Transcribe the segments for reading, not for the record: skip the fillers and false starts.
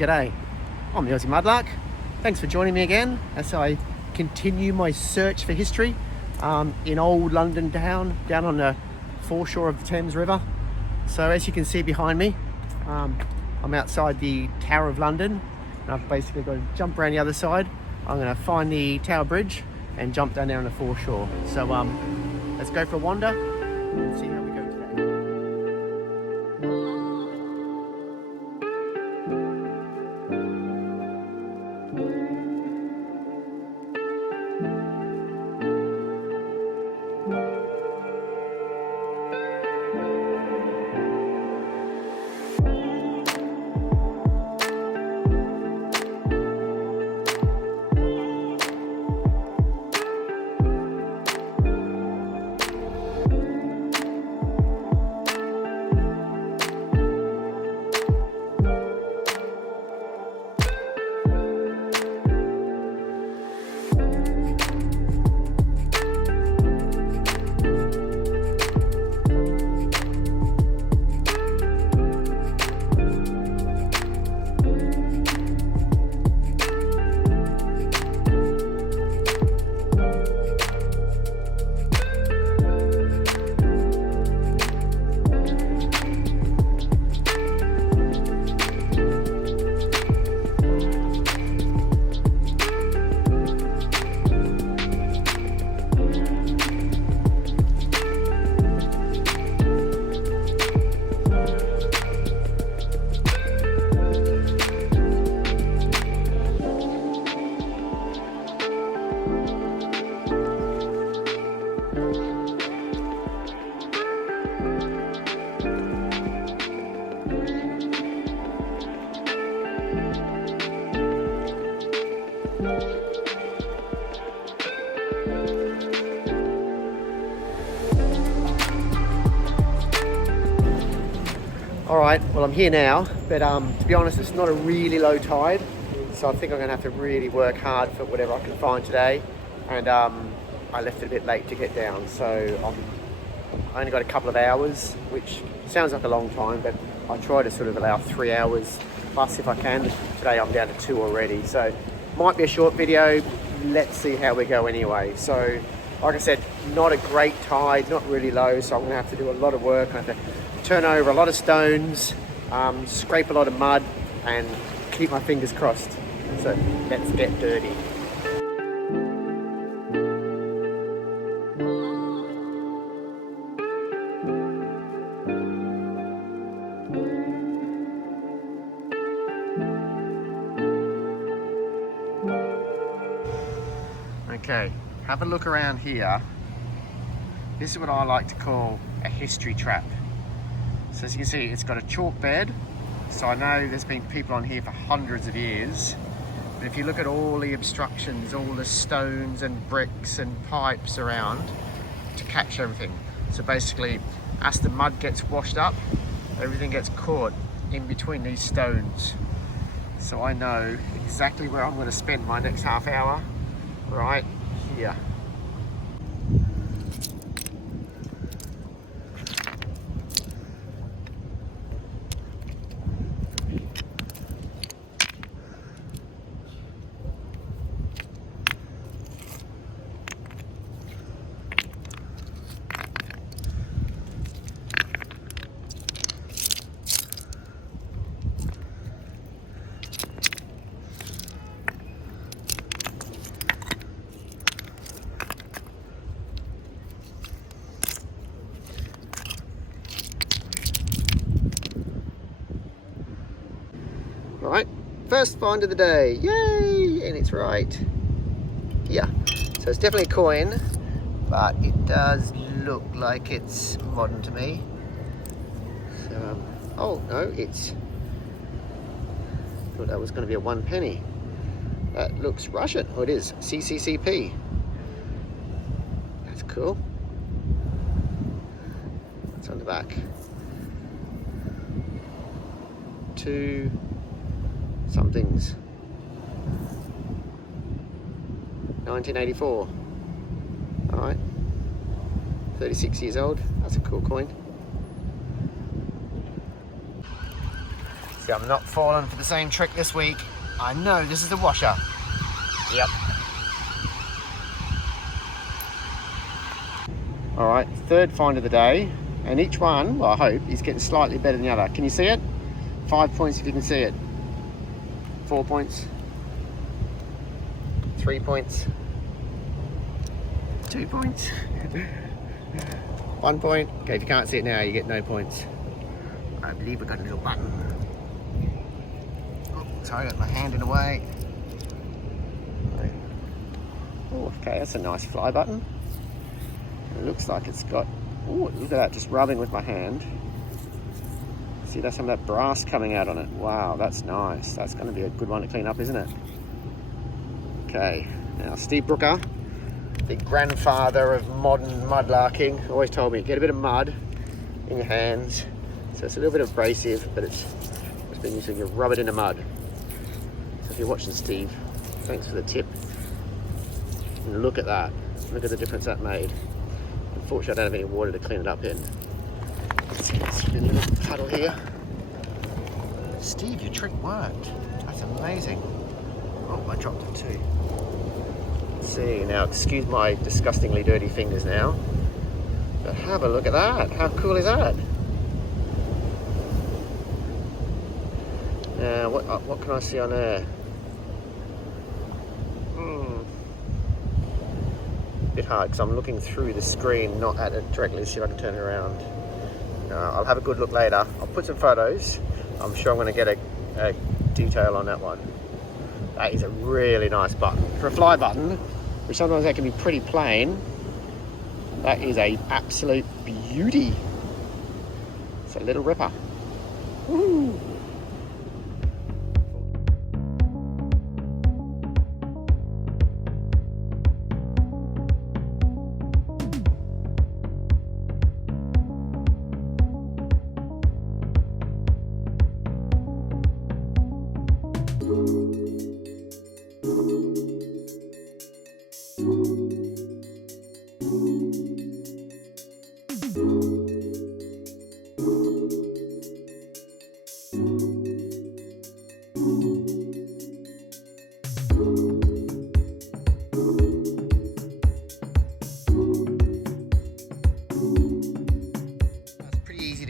G'day, I'm the Aussie Mudlark. Thanks for joining me again as I continue my search for history in old London town, down on the foreshore of the Thames River. So as you can see behind me, I'm outside the Tower of London, and I've basically got to jump around the other side. I'm going to find the Tower Bridge and jump down there on the foreshore. So let's go for a wander and see how we go today. Alright, well I'm here now, but to be honest it's not a really low tide, so I think I'm going to have to really work hard for whatever I can find today, and I left it a bit late to get down, so I only got a couple of hours, which sounds like a long time, but I try to sort of allow 3 hours plus if I can. Today I'm down to 2 already, so might be a short video. Let's see how we go anyway. So like I said, not a great tide, not really low, so I'm going to have to do a lot of work. I have to turn over a lot of stones, scrape a lot of mud, and keep my fingers crossed. So let's get dirty. Okay, have a look around here. This is what I like to call a history trap. So as you can see, it's got a chalk bed, so I know there's been people on here for hundreds of years. But if you look at all the obstructions, all the stones and bricks and pipes around to catch everything. So basically, as the mud gets washed up, everything gets caught in between these stones. So I know exactly where I'm going to spend my next half hour, right here. Right, first find of the day, yay! And it's right here. So it's definitely a coin, but it does look like it's modern to me. So, oh no, it's, thought that was going to be a 1 penny. That looks Russian. Oh, it is CCCP. That's cool. It's on the back. 2 somethings. 1984. Alright. 36 years old. That's a cool coin. Hopefully I'm not falling for the same trick this week. I know this is the washer. Yep. All right, third find of the day. And each one, well, I hope, is getting slightly better than the other. Can you see it? 5 points if you can see it. 4 points. 3 points. 2 points. 1 point. Okay, if you can't see it now, you get no points. I believe we've got a little button. Oh, sorry, I got my hand in the way. Oh, okay, that's a nice fly button. It looks like it's got, oh, look at that, just rubbing with my hand. See, there's some of that brass coming out on it. Wow, that's nice. That's going to be a good one to clean up, isn't it? Okay, now Steve Brooker, the grandfather of modern mudlarking, always told me, get a bit of mud in your hands. So it's a little bit abrasive, but it's been used, so you rub it in the mud. So if you're watching Steve, thanks for the tip. And look at that. Look at the difference that made. Unfortunately, I don't have any water to clean it up in. Let's get a little puddle here. Steve, your trick worked. That's amazing. Oh, I dropped it too. Let's see, now excuse my disgustingly dirty fingers now. But have a look at that. How cool is that? Now, what can I see on there? Bit hard because I'm looking through the screen, not at it directly. See if I can turn it around. I'll have a good look later. I'll put some photos. I'm sure I'm going to get a detail on that one. That is a really nice button. For a fly button, which sometimes that can be pretty plain, that is an absolute beauty. It's a little ripper. Woo!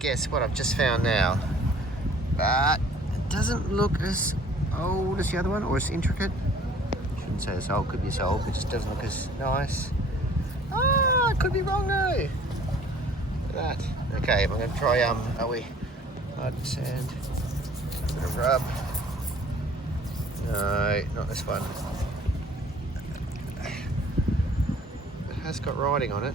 Guess what I've just found now, but it doesn't look as old as the other one or as intricate. Shouldn't say it's old, could be as old, but it just doesn't look as nice. Ah, I could be wrong though. Look at that. Okay, I'm going to try are we mud, sand, a bit of rub. No, not this one. It has got writing on it.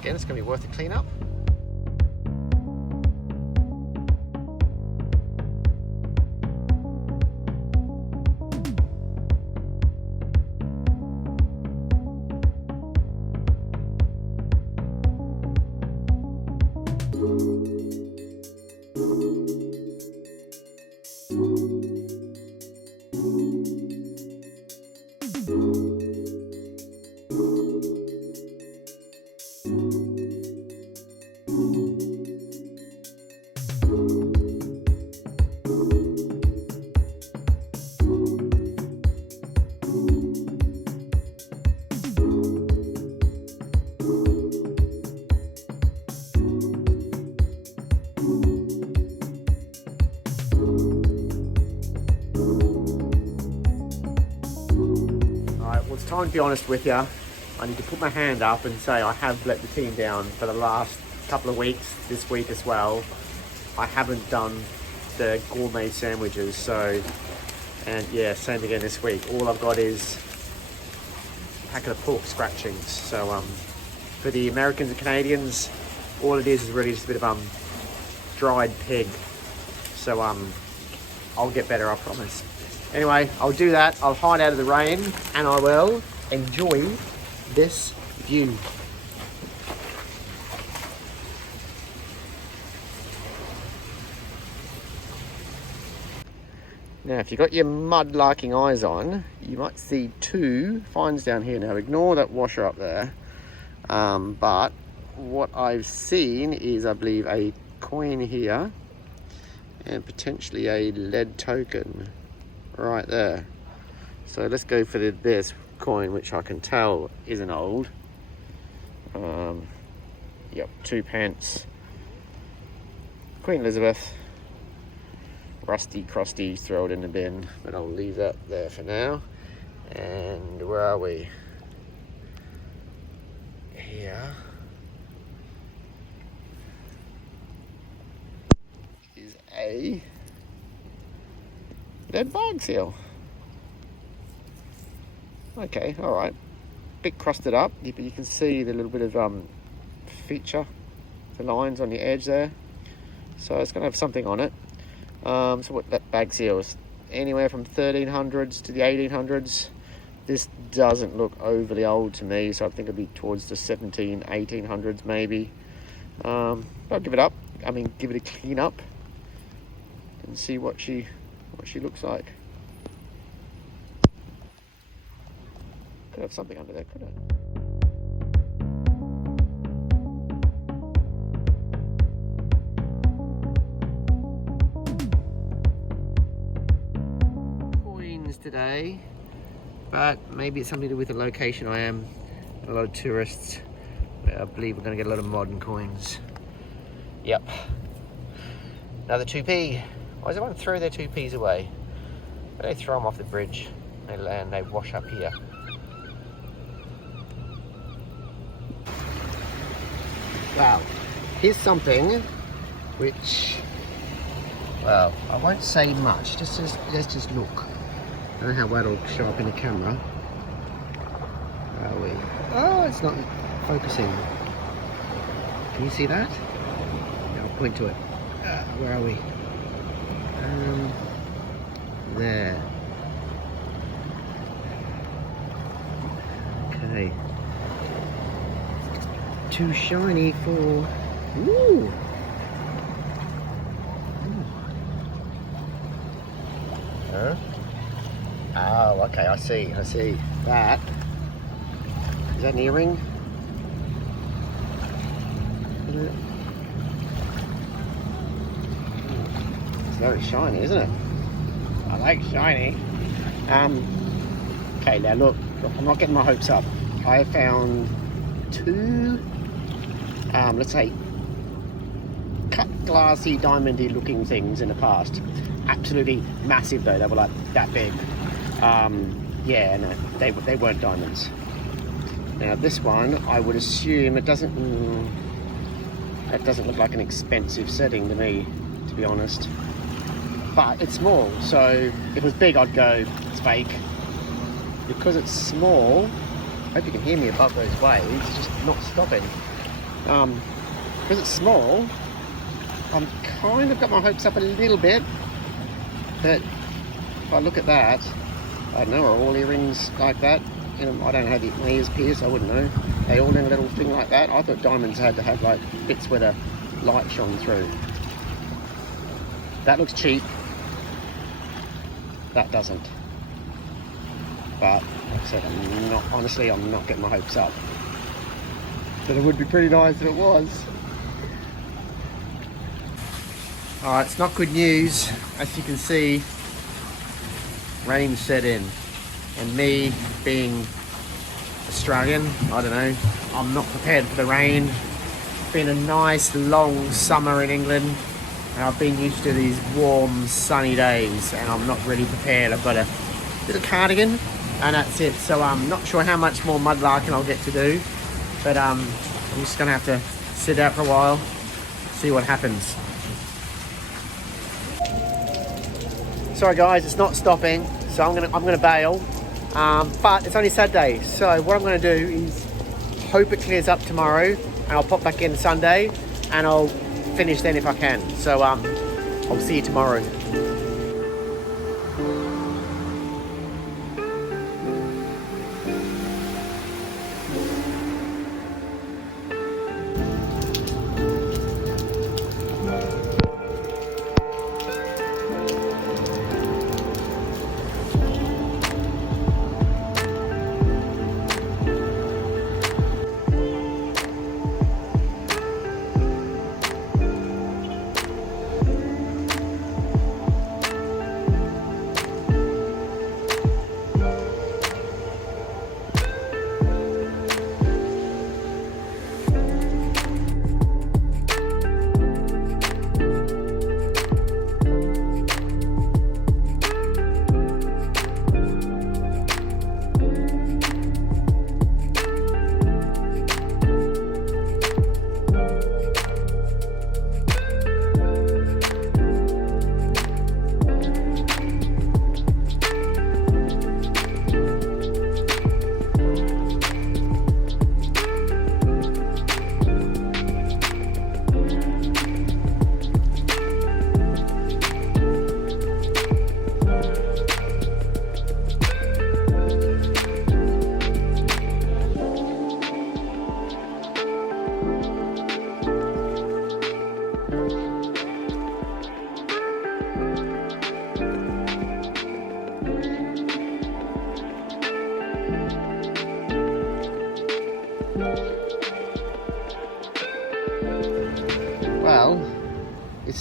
Again, it's going to be worth a clean up. Time to be honest with you, I need to put my hand up and say I have let the team down for the last couple of weeks, this week as well. I haven't done the gourmet sandwiches, so, and yeah, same again this week. All I've got is a packet of pork scratchings. So for the Americans and Canadians, all it is really just a bit of dried pig. So I'll get better, I promise. Anyway, I'll do that. I'll hide out of the rain and I will enjoy this view. Now, if you've got your mudlarking eyes on, you might see two finds down here. Now, ignore that washer up there. But what I've seen is, I believe, a coin here and potentially a lead token right there. So let's go for this coin, which I can tell isn't old. Yep, 2 pence. Queen Elizabeth. Rusty, crusty, throw it in the bin, but I'll leave that there for now. And where are we? Here is a lead bag seal. Okay, all right. Bit crusted up, but you can see the little bit of feature, the lines on the edge there. So it's going to have something on it. So what that bag seal is anywhere from 1300s to the 1800s. This doesn't look overly old to me, so I think it'll be towards the 1800s maybe. I'll give it up. I mean, give it a clean up and see what she looks like. Could have something under there, could it? Today, but maybe it's something to do with the location I am. A lot of tourists. I believe we're going to get a lot of modern coins. Yep. Another 2p. Why does everyone throw their 2p's away? They throw them off the bridge. They land, they wash up here. Wow. Here's something which, well, I won't say much. Let's just look. I don't know how well it'll show up in the camera. Where are we? Oh, it's not focusing. Can you see that? Yeah, I'll point to it. Where are we? There. Okay. Too shiny for... Ooh! Huh? Oh, okay, I see. That. Is that an earring? It's very shiny, isn't it? I like shiny. Okay, now look, I'm not getting my hopes up. I have found 2, let's say, cut glassy, diamondy looking things in the past. Absolutely massive though, they were like that big. Yeah, no, they weren't diamonds. Now this one, I would assume it doesn't look like an expensive setting to me, to be honest. But it's small, so if it was big, I'd go, it's fake. Because it's small, I hope you can hear me above those waves, it's just not stopping. Because it's small, I'm kind of got my hopes up a little bit, but if I look at that, I don't know, are all earrings like that? You know, I don't know how my ears pierce, I wouldn't know. They all in a little thing like that? I thought diamonds had to have like bits where the light shone through. That looks cheap. That doesn't. But like I said, I'm not getting my hopes up. But it would be pretty nice if it was. Alright, it's not good news. As you can see, rain set in. And me being Australian, I don't know, I'm not prepared for the rain. It's been a nice long summer in England. And I've been used to these warm, sunny days, and I'm not really prepared. I've got a little cardigan, and that's it. So I'm not sure how much more mudlarking I'll get to do, but I'm just gonna have to sit out for a while, see what happens. Sorry guys, it's not stopping, so I'm gonna bail. But it's only Saturday, so what I'm gonna do is hope it clears up tomorrow, and I'll pop back in Sunday, and I'll finish then if I can. So I'll see you tomorrow.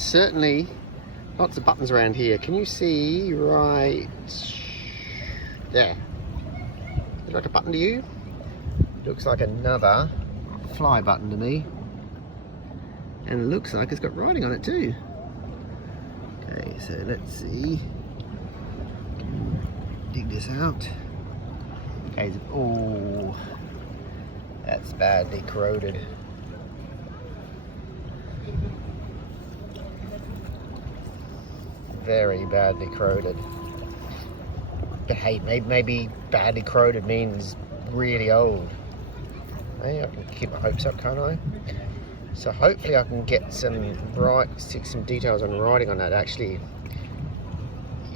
certainly lots of buttons around here. Can you see right there? Look like a button to you? Looks like another fly button to me. And it looks like it's got writing on it too. Okay, so let's see. Dig this out. Okay, oh, that's badly corroded. Very badly corroded. But hey, maybe badly corroded means really old. Hey, I can keep my hopes up, can't I? So hopefully I can get some details on writing on that. Actually,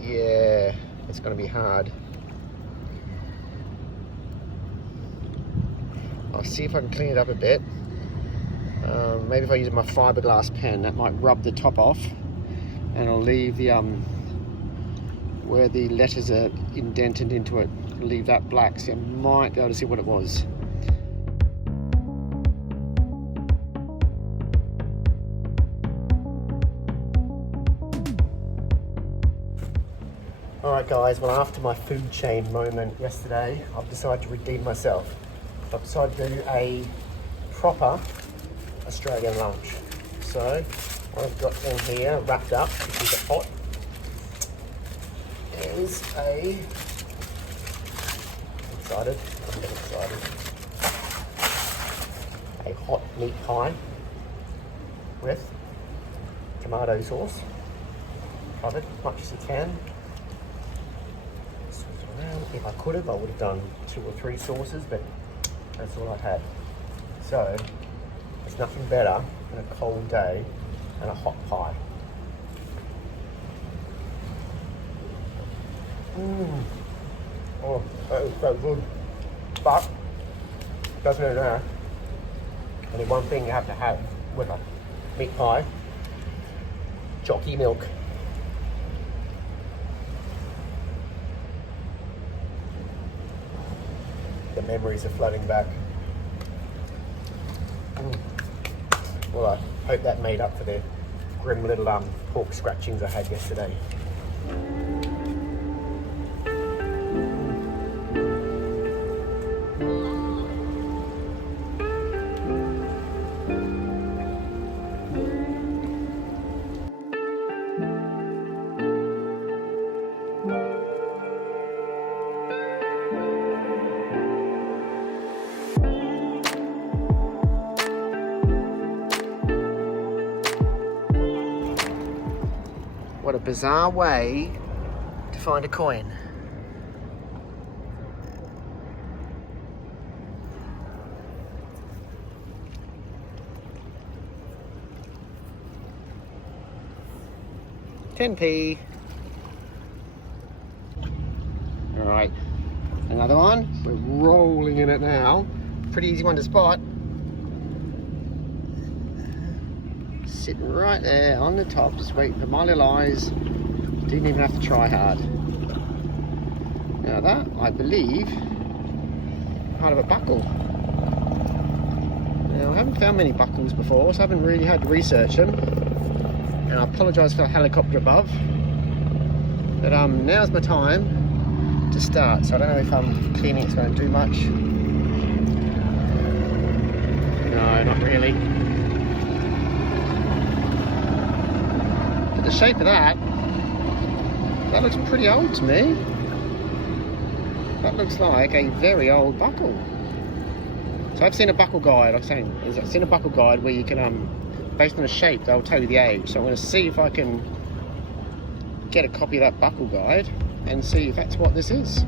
yeah, it's going to be hard. I'll see if I can clean it up a bit. Maybe if I use my fiberglass pen, that might rub the top off, and I'll leave the where the letters are indented into it, I'll leave that black, so I might be able to see what it was. Alright guys, well after my food chain moment yesterday, I've decided to redeem myself. I've decided to do a proper Australian lunch. So, what I've got in here, wrapped up, which is a pot, is I'm getting excited, a hot meat pie with tomato sauce, covered as much as you can. If I could have, I would have done 2 or 3 sauces, but that's all I had. So, there's nothing better than a cold day and a hot pie. Oh, that is so good. But, doesn't it now? Only one thing you have to have with a meat pie: jockey milk. The memories are flooding back. Well, I hope that made up for the grim little pork scratchings I had yesterday. What a bizarre way to find a coin. £10p. Alright, another one. We're rolling in it now. Pretty easy one to spot. Sitting right there on the top, just waiting for my little eyes. Didn't even have to try hard. Now that, I believe, part of a buckle. Now I haven't found many buckles before, so I haven't really had to research them. And I apologise for the helicopter above. But now's my time to start. So I don't know if cleaning is going to do much. No, not really. The shape of that looks pretty old to me. That looks like a very old buckle. So I've seen a buckle guide. I've seen a buckle guide where you can, based on the shape, they'll tell you the age. So I'm going to see if I can get a copy of that buckle guide and see if that's what this is.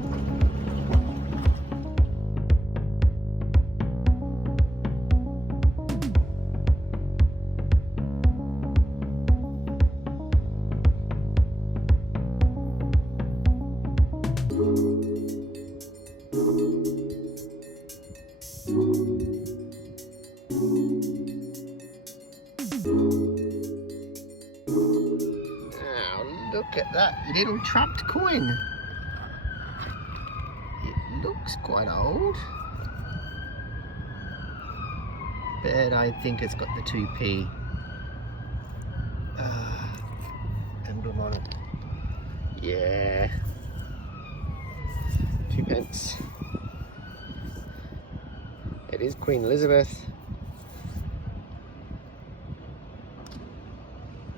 Look at that little trapped coin. It looks quite old, but I think it's got the 2p. Yeah. 2p. It is Queen Elizabeth.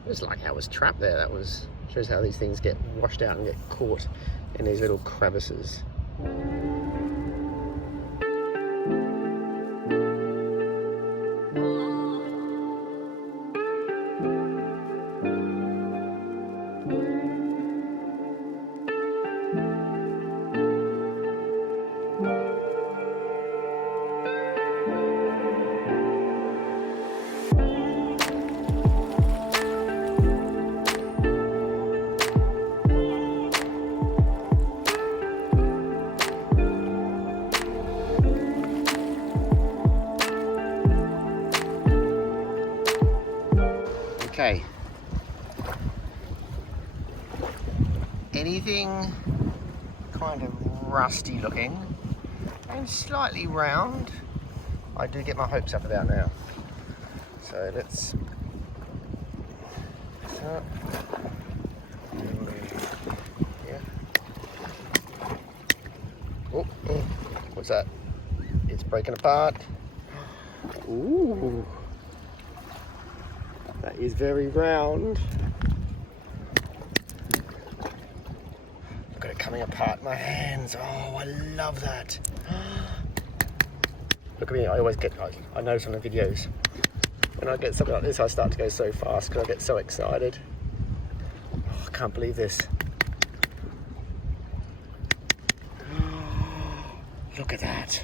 Just like how it was trapped there. That was shows how these things get washed out and get caught in these little crevices. Okay. Anything kind of rusty looking and slightly round, I do get my hopes up about now. So let's start. Yeah. Oh, what's that? It's breaking apart. Ooh. That is very round. Look at it coming apart in my hands. Oh, I love that. Look at me, I always get, I notice on the videos, when I get something like this, I start to go so fast because I get so excited. Oh, I can't believe this. Look at that.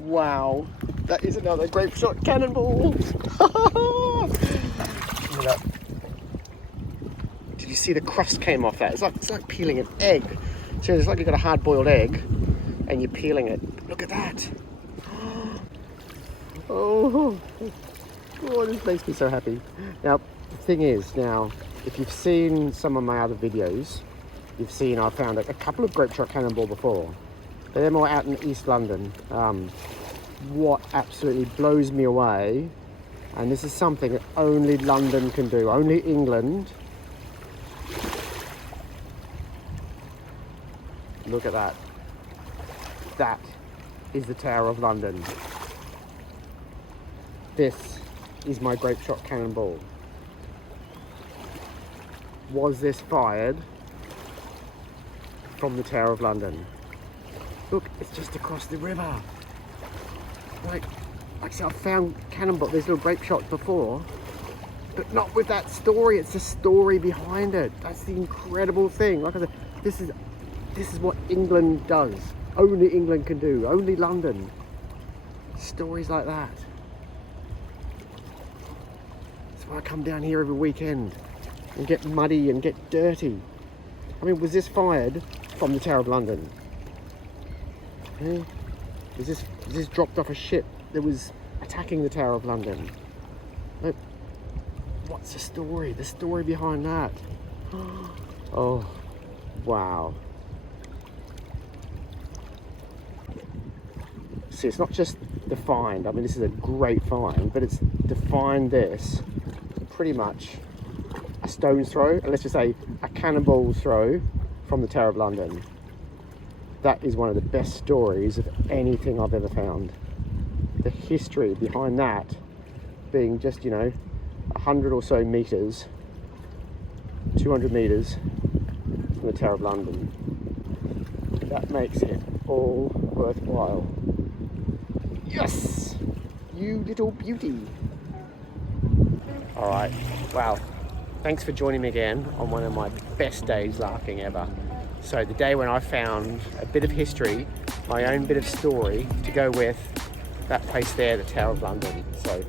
Wow, that is another grape shot cannonball. Did you see the crust came off that? It's like peeling an egg. So it's like you've got a hard-boiled egg and you're peeling it. Look at that. Oh, this makes me so happy. Now, the thing is, now, if you've seen some of my other videos, you've seen I found a couple of grape shot cannonball before. But they're more out in East London. What absolutely blows me away, and this is something that only London can do, only England. Look at that. That is the Tower of London. This is my grape shot cannonball. Was this fired from the Tower of London? Look, it's just across the river. Like I said, I've found cannonball, these little grape shots before, but not with that story. It's the story behind it. That's the incredible thing. Like I said, this is what England does. Only England can do. Only London. Stories like that. That's why I come down here every weekend and get muddy and get dirty. I mean, was this fired from the Tower of London? Is this dropped off a ship that was attacking the Tower of London? Look, what's the story? The story behind that? Oh, wow. See, it's not just the find. I mean, this is a great find, but it's to find this pretty much a stone's throw, let's just say a cannonball throw from the Tower of London. That is one of the best stories of anything I've ever found. The history behind that being just, 100 or so meters, 200 meters from the Tower of London. That makes it all worthwhile. Yes! You little beauty. All right, wow. Thanks for joining me again on one of my best days larking ever. So the day when I found a bit of history, my own bit of story to go with that place there, the Tower of London. So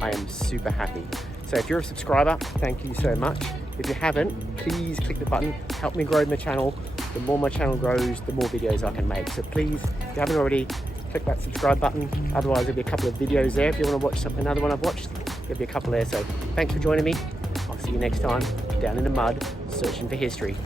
I am super happy. So if you're a subscriber, thank you so much. If you haven't, please click the button, help me grow my channel. The more my channel grows, the more videos I can make. So please, if you haven't already, click that subscribe button. Otherwise there'll be a couple of videos there. If you want to watch another one I've watched, there'll be a couple there. So thanks for joining me. I'll see you next time down in the mud, searching for history.